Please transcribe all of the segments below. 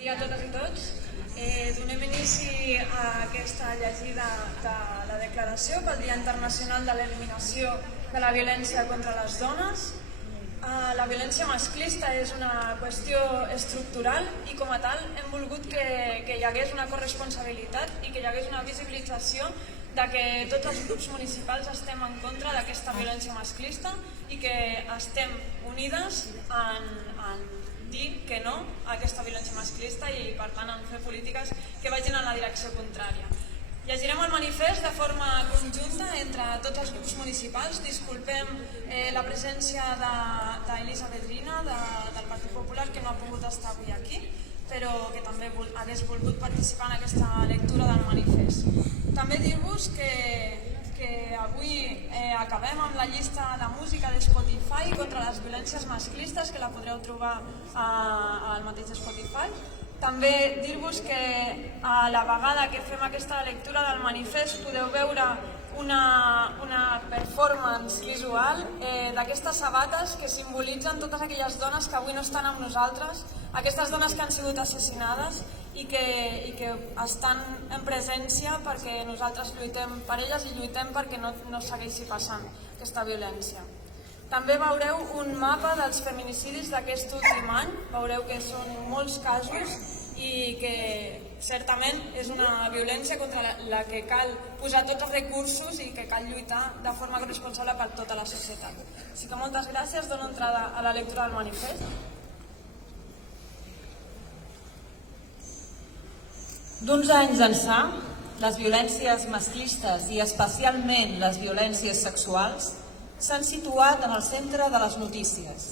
Bon dia a totes i tots. Donem inici a aquesta llegida de la declaració pel Dia Internacional de l'Eliminació de la Violència contra les Dones. La violència masclista és una qüestió estructural i com a tal hem volgut que hi hagués una corresponsabilitat i que hi hagués una visibilització de que tots els grups municipals estem en contra d'aquesta violència masclista i que estem unides en dir que no a aquesta violència masclista i per tant en fer polítiques que vagin en la direcció contrària. Llegirem el manifest de forma conjunta entre tots els grups municipals. Disculpem la presència d'Elisabeth Rina del Partit Popular, que no ha pogut estar avui aquí, però que també hagués volgut participar en aquesta lectura del manifest. També dir-vos que avui acabem amb la llista de música de Spotify contra les violències masclistes, que la podreu trobar al mateix Spotify. També dir-vos que a la vegada que fem aquesta lectura del manifest podeu veure una performance visual d'aquestes sabates que simbolitzen totes aquelles dones que avui no estan amb nosaltres, aquestes dones que han sigut assassinades i que estan en presència perquè nosaltres lluitem per elles i lluitem perquè no segueixi passant aquesta violència. També veureu un mapa dels feminicidis d'aquest últim any, veureu que són molts casos i que certament és una violència contra la que cal posar tots els recursos i que cal lluitar de forma responsable per tota la societat. Així que moltes gràcies, dono entrada a la lectura del manifest. D'uns anys ençà, les violències masclistes i especialment les violències sexuals s'han situat en el centre de les notícies,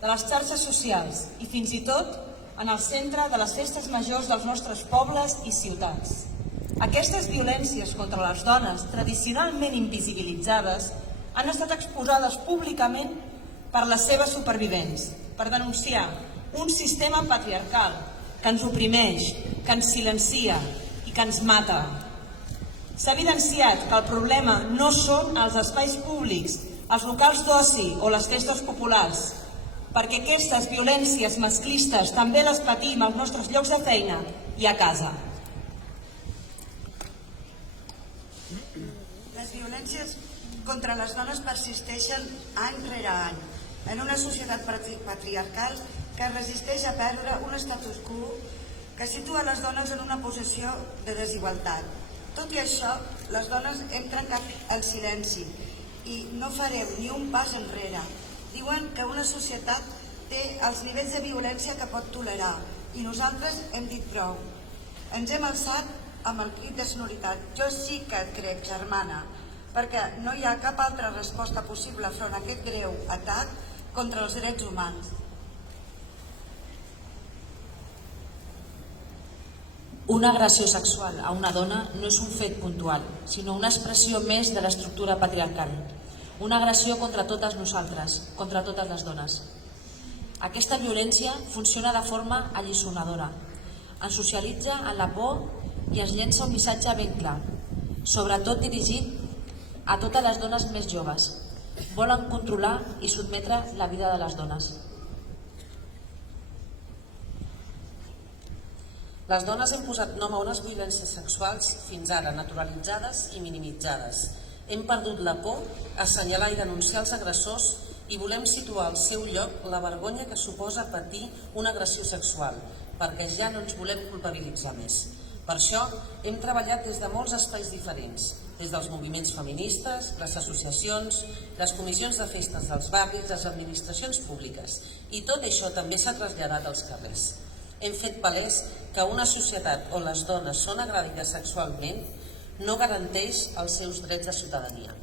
de les xarxes socials i fins i tot en el centre de les festes majors dels nostres pobles i ciutats. Aquestes violències contra les dones, tradicionalment invisibilitzades, han estat exposades públicament per les seves supervivents, per denunciar un sistema patriarcal que ens oprimeix, que ens silencia i que ens mata. S'ha evidenciat que el problema no són els espais públics, els locals d'oci o les festes populars, perquè aquestes violències masclistes també les patim als nostres llocs de feina i a casa. Les violències contra les dones persisteixen any rere any en una societat patriarcal que resisteix a perdre un status quo que situa les dones en una posició de desigualtat. Tot i això, les dones hem trencat el silenci i no farem ni un pas enrere. Diuen que una societat té els nivells de violència que pot tolerar i nosaltres hem dit prou. Ens hem alçat amb el crit de sonoritat. Jo sí que et crec, germana, perquè no hi ha cap altra resposta possible enfront a aquest greu atac contra els drets humans. Una agressió sexual a una dona no és un fet puntual, sinó una expressió més de l'estructura patriarcal. Una agressió contra totes nosaltres, contra totes les dones. Aquesta violència funciona de forma alliçonadora. Ens socialitza en la por i ens llença un missatge ben clar, sobretot dirigit a totes les dones més joves. Volen controlar i sotmetre la vida de les dones. Les dones hem posat nom a unes violències sexuals fins ara naturalitzades i minimitzades. Hem perdut la por a assenyalar i denunciar els agressors i volem situar al seu lloc la vergonya que suposa patir una agressió sexual, perquè ja no ens volem culpabilitzar més. Per això hem treballat des de molts espais diferents, des dels moviments feministes, les associacions, les comissions de festes dels barris, les administracions públiques, i tot això també s'ha traslladat als carrers. Hem fet palès que una societat on les dones són agredides sexualment no garanteix els seus drets de ciutadania.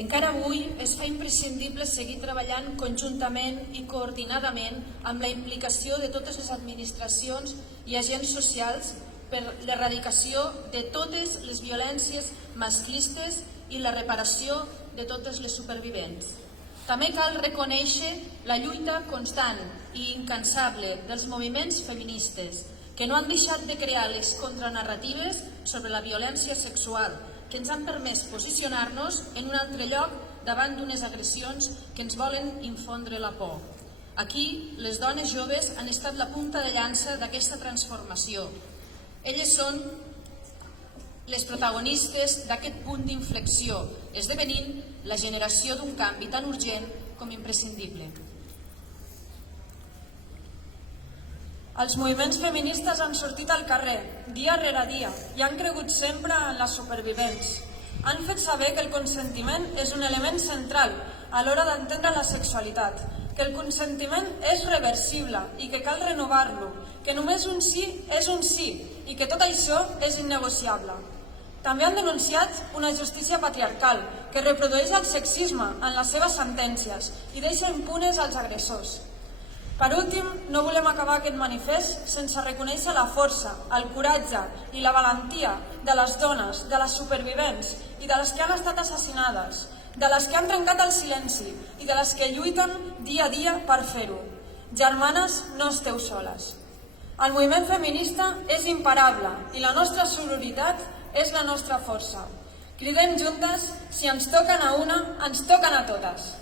Encara avui es fa imprescindible seguir treballant conjuntament i coordinadament amb la implicació de totes les administracions i agents socials per l'erradicació de totes les violències masclistes i la reparació de totes les supervivents. També cal reconèixer la lluita constant i incansable dels moviments feministes que no han deixat de crear les contranarratives sobre la violència sexual que ens han permès posicionar-nos en un altre lloc davant d'unes agressions que ens volen infondre la por. Aquí, les dones joves han estat la punta de llança d'aquesta transformació. Elles són les protagonistes d'aquest punt d'inflexió, esdevenint la generació d'un canvi tan urgent com imprescindible. Els moviments feministes han sortit al carrer, dia rere dia, i han cregut sempre en les supervivents. Han fet saber que el consentiment és un element central a l'hora d'entendre la sexualitat, que el consentiment és reversible i que cal renovar-lo, que només un sí és un sí i que tot això és innegociable. També han denunciat una justícia patriarcal que reprodueix el sexisme en les seves sentències i deixa impunes als agressors. Per últim, no volem acabar aquest manifest sense reconèixer la força, el coratge i la valentia de les dones, de les supervivents i de les que han estat assassinades, de les que han trencat el silenci i de les que lluiten dia a dia per fer-ho. Germanes, no esteu soles. El moviment feminista és imparable i la nostra sororitat és la nostra força. Cridem juntes, si ens toquen a una, ens toquen a totes.